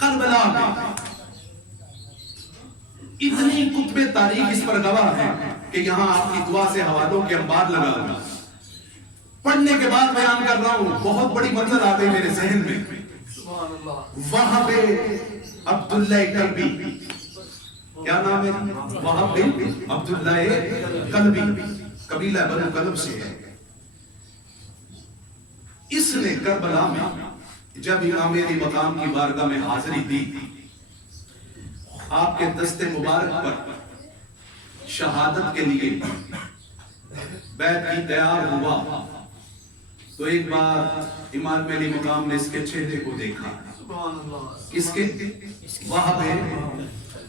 کربلا میں اتنی کتب تاریخ اس پر گواہ ہے کہ یہاں آپ کی دعا سے حوالوں کے انبار لگا ہوا، پڑھنے کے بعد بیان کر رہا ہوں، بہت بڑی منظر آ گئی میرے ذہن میں. وہب عبداللہ کلبی، کیا نام ہے؟ وہب بن عبداللہ کلبی، قبیلہ بنو کلب سے ہے. اس نے کربلا میں جب امام علی مقام کی بارگاہ میں حاضری دی، آپ کے دست مبارک پر شہادت کے لیے بیعت کی تیار ہوا تو ایک بار امام علی مقام نے اس کے چہرے کو دیکھا. اس کے وہب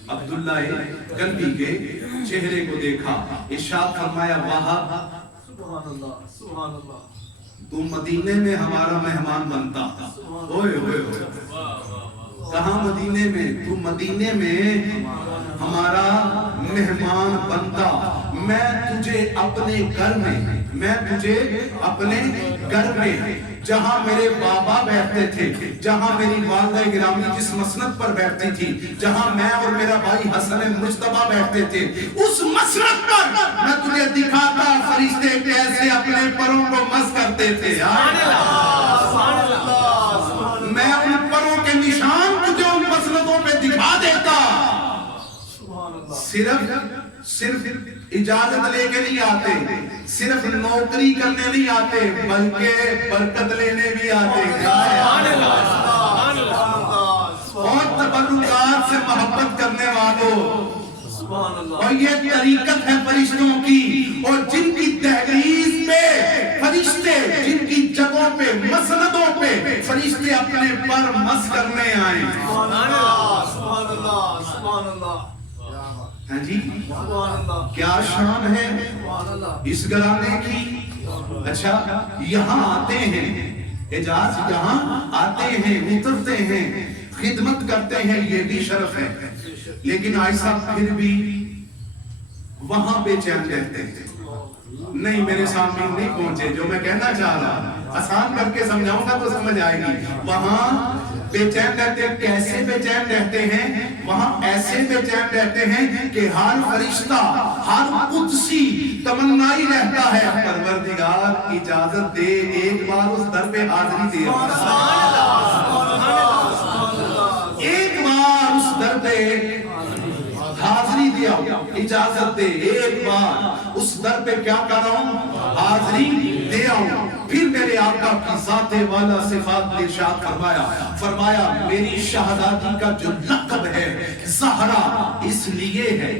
عبداللہ کلبی کے چہرے کو دیکھا، ارشاد فرمایا وہب تو مدینے میں ہمارا مہمان بنتا. اوئے اوئے اوئے، کہاں مدینے میں؟ تو مدینے میں ہمارا مہمان بنتا. میں تجھے اپنے گھر میں جہاں میرے بابا بیٹھتے تھے، جہاں میری والدہ گرامی جس مسند پر بیٹھتی تھی، جہاں میں اور میرا بھائی حسن مجتبیٰ بیٹھتے تھے، اس مسند پر میں تجھے دکھاتا فرشتے کیسے اپنے پروں کو مس کرتے تھے. میں ان پروں کے نشان تجھے ان مسندوں پہ دکھا دیتا. صرف اجازت لے کے نہیں آتے، صرف نوکری کرنے نہیں آتے، بلکہ برکت لینے بھی آتے. اور تبرکات سے محبت کرنے والوں، اور یہ طریقت ہے فرشتوں کی. اور جن کی دہلیز پہ فرشتے، جن کی جگہوں پہ مسندوں پہ فرشتے اپنے پر مس کرنے آئے. ہاں جی، کیا شان ہے اس گھرانے کی. اچھا، یہاں آتے ہیں حجاز، یہاں آتے ہیں، اترتے ہیں، خدمت کرتے ہیں، یہ بھی شرف ہے. لیکن ایسا پھر بھی وہاں بے چین رہتے ہیں. نہیں، میرے سامنے نہیں پہنچے. جو میں کہنا چاہ رہا آسان کر کے سمجھاؤں گا تو سمجھ آئے گی. وہاں بے چین رہتے ہیں. کیسے بے چین رہتے ہیں؟ وہاں ایسے بے چین رہتے ہیں کہ ہر فرشتہ، ہر قدسی تمنائی رہتا ہے پروردگار اجازت دے ایک بار اس در پہ حاضری دے. ایک بار اس در پہ حاضری دیا، اجازت دے ایک بار اس در پہ کیا کر رہا ہوں؟ حاضری دے آؤں. پھر میرے آقا کی ذات والا صفات نے ارشاد فرمایا میری شہزادی کا جو لقب ہے زہرا اس لیے ہے.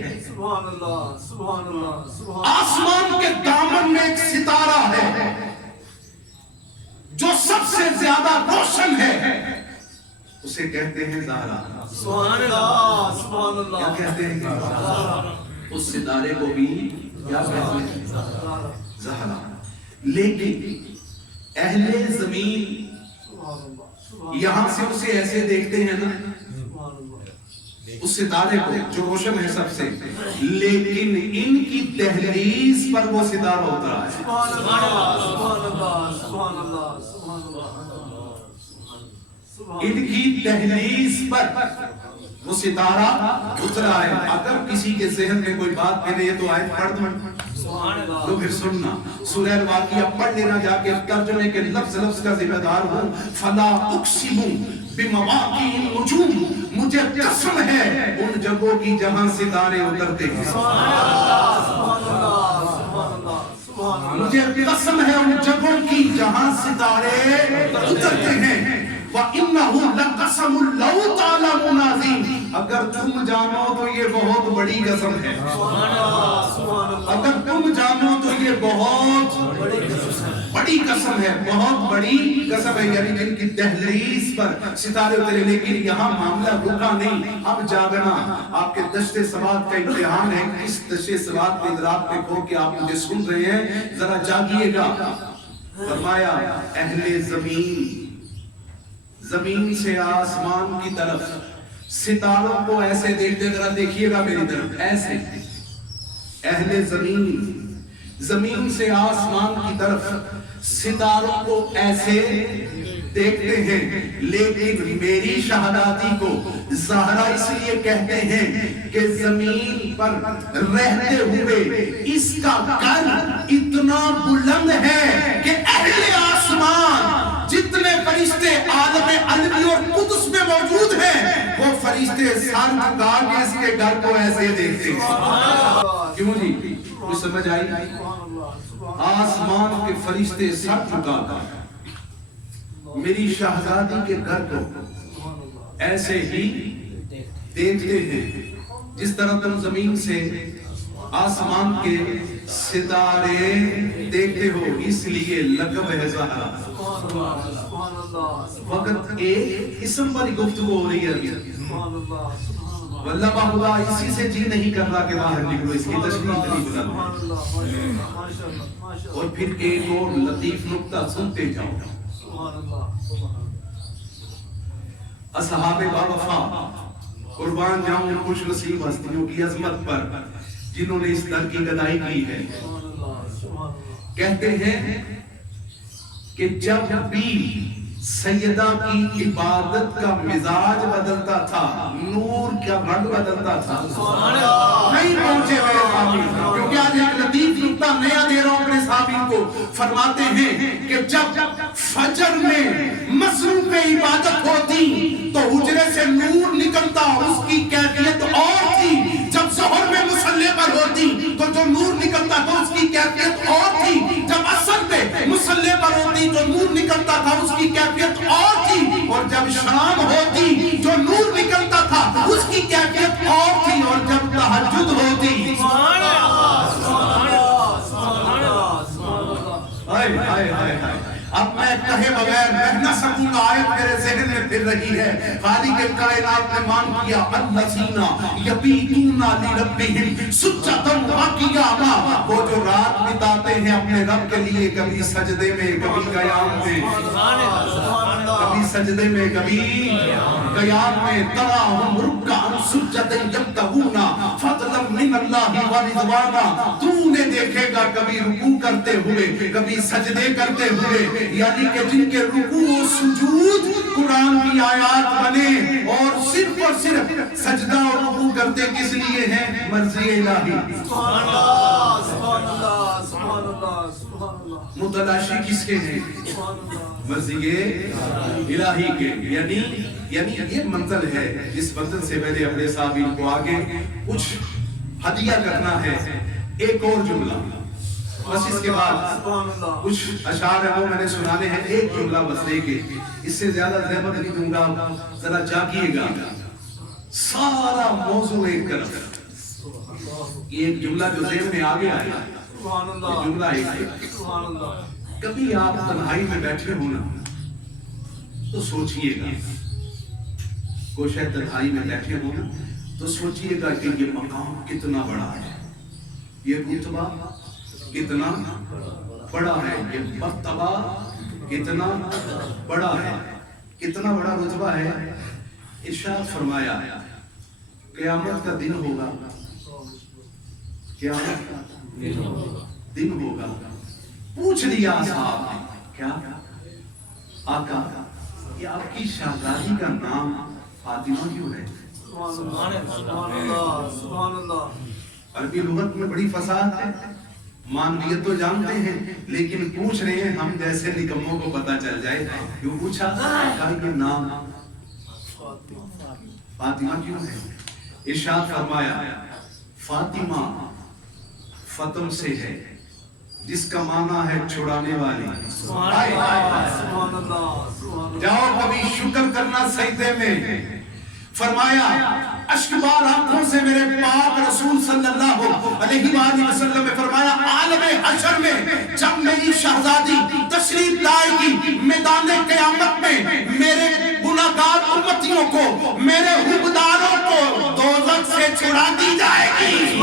آسمان کے دامن میں ایک ستارہ ہے جو سب سے زیادہ روشن ہے، اسے کہتے ہیں زہرا. کیا کہتے ہیں؟ اس ستارے کو بھی کیا کہتے ہیں؟ زہرا. لیکن اہل زمین یہاں سے اسے ایسے دیکھتے ہیں نا، اس ستارے کو جو روشن ہے سب سے، لیکن ان کی دہلیز پر وہ ستارہ اترا ہے. ان کی دہلیز پر وہ ستارہ اترا ہے. اگر کسی کے ذہن میں کوئی بات کہنے یہ تو آیت پڑھ دوں تو پھر سننا. سورہ الواقعہ پڑھ لینا جا کے، ترجمے کے لفظ کا ذمہ دار ہوں. فلا اقسم بمواقع النجوم، مجھے قسم ہے ان جگہوں کی جہاں ستارے اترتے ہیں. مجھے قسم ہے ان جگہوں کی جہاں ستارے اترتے ہیں. وَإِنَّهُ لَقَسَمٌ لَوْ تَعْلَمُونَ عَظِيمٌ، اگر تم جانو تو یہ بہت بڑی قسم ہے. اگر تم جانو تو یہ بہت بڑی قسم ہے، بہت بڑی قسم ہے. یعنی جن کی دہلیز پر ستارے اترے. لیکن یہاں معاملہ رکا نہیں، اب جاگنا. آپ کے دشت سواد کا امتحان ہے. اس دشت سواد کے ادراک پہ کھو کے آپ مجھے سن رہے ہیں، ذرا جاگیے گا. فرمایا اہل زمین سے آسمان کی طرف ستاروں کو ایسے دیکھتے، ذرا دیکھیے گا میری طرف، ایسے. اہل زمین سے آسمان کی طرف ستاروں کو ایسے دیکھتے ہیں، لیکن میری شہزادی کو زہرا اس لیے کہتے ہیں کہ زمین پر رہتے ہوئے اس کا قد اتنا بلند ہے کہ اہل آسمان جتنے فرشتے عالم علوی اور قدس میں موجود ہیں وہ فرشتے سر جھکا کے اس کے گھر کو ایسے دیکھتے ہیں۔ کیوں جی؟ کچھ سمجھ آئی؟ آسمان کے فرشتے سر جھکا کر میری شہزادی کے گھر کو ایسے ہی دیکھتے ہیں جس طرح تم زمین سے آسمان کے ستارے دیکھتے ہو، اس لیے لقب ہے زہرا۔ وقت ایک اسم پر گفتگو ہو رہی ہے، واللہ باہدہ اسی سے جی نہیں کر رہا کہ باہر نکلو، اس کی تشریح نہیں بلند۔ اور پھر ایک اور لطیف نکتہ سنتے جاؤ۔ اصحاب باوفا، قربان جاؤں ان خوش نصیب ہستیوں کی عظمت پر جنہوں نے اس در کی گدائی کی ہے۔ کہتے ہیں کہ جب بھی سیدہ کی عبادت کا مزاج بدلتا تھا، نور کا رنگ بدلتا تھا، نہیں پہنچے ہوئے صحابی، کیونکہ آج ایک لطیف نکتہ نیا دے رہا ہوں اپنے صحابی کو۔ فرماتے ہیں کہ جب فجر میں مصروف عبادت ہوتی تو حجرے سے نور نکلتا، اس کی کیفیت اور تھی۔ جب ظہر میں مصلی پر ہوتی تو جو نور نکلتا تھا اس کی کیفیت اور تھی۔ جب عصر میں مصلی پر ہوتی تو نور نکلتا تھا، اس کی کیفیت اور تھی۔ اور جب شام ہوتی جو نور نکلتا تھا اس کی کیفیت اور تھی۔ اور جب تہجد ہوتی، اب میں کہے بغیر رہ نہ سکوں گا، آیت میرے ذہن میں پھر رہی ہے۔ خالق کائنات نے مان کیا الذین یبیتون لربہم سجدا وقیاما، وہ جو رات بتاتے ہیں اپنے رب کے لیے، کبھی سجدے میں کبھی قیام میں، کبھی سجدے میں کبھی قیام میں۔ تراہم رکعا سجدا یبتغون فضلا من اللہ ورضوانا، تو نے دیکھے گا کبھی رکوع کرتے ہوئے کبھی سجدے کرتے ہوئے، یعنی کہ جن کے رکوع و سجود قرآن کی آیات بنے اور صرف سجدہ اور رکوع کرتے کس لیے ہیں؟ مرضی الہی۔ متلاشی کس کے ہیں؟ مرضی الہی کے۔ یعنی یہ منزل ہے جس منزل سے میں نے اپنے صحابین کو آگے کچھ ہدیہ کرنا ہے۔ ایک اور جملہ بس، اس کے بعد کچھ اشعار ہیں وہ میں نے سنانے ہیں، ایک جملہ بس لے کے، اس سے زیادہ زحمت نہیں دوں گا، ذرا جاگیے گا۔ سارا موضوع ایک طرف، یہ ایک جملہ جو ذہن میں آگے آیا، یہ جملہ ایک ہے۔ کبھی آپ تنہائی میں بیٹھے ہو نا تو سوچئے گا، کوشش تنہائی میں بیٹھے ہو نا تو سوچئے گا کہ یہ مقام کتنا بڑا ہے، یہ رتبہ کتنا بڑا ہے، یہ مرتبہ کتنا بڑا ہے، کتنا بڑا رتبہ ہے۔ ارشاد فرمایا قیامت کا دن ہوگا، قیامت کا دن ہوگا۔ پوچھ لیا صاحب نے، کیا آقا یہ آپ کی شہزادی کا نام فاطمہ کیوں ہے؟ عربی لغت میں بڑی فصاحت ہے، معنویت تو جانتے ہیں لیکن پوچھ رہے ہیں ہم جیسے نکموں کو پتہ چل جائے۔ کیوں پوچھا؟ کہا یہ نام فاطمہ کیوں ہے؟ ارشاد فرمایا فاطمہ فتم سے ہے جس کا معنی ہے چھڑانے والی۔ جاؤ کبھی شکر کرنا سجدے میں۔ فرمایا اشکبار آنکھوں سے میرے پاک رسول صلی اللہ علیہ وآلہ وسلم نے فرمایا عالم حشر میں جب میری شہزادی تشریف لائے گی میدان قیامت میں، میرے گناہگار امتیوں کو، میرے حقداروں کو دوزخ سے چھڑا دی جائے گی۔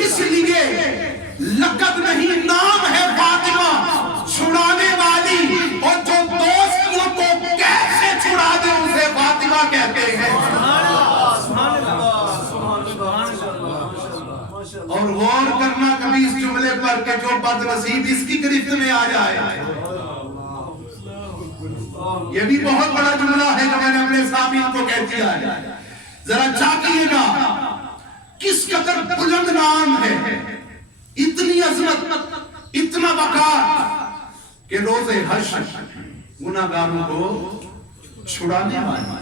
اس لیے لقب نہیں، نام ہے فاطمہ، چھڑانے والی، اور جو دوستوں کو کیسے چھڑا دے اسے فاطمہ کہتے ہیں۔ اور غور کرنا کبھی اس جملے پر کر کے جو بد نصیب اس کی گرفت میں آ جائے. یہ بھی بہت بڑا جملہ ہے جو میں نے اپنے سامعین کو کہہ دیا ہے. ذرا چاکیے گا کس قدر بلند نام ہے, اتنی عظمت, اتنا وقار کہ روز حشر گناہگاروں کو چھڑانے والا.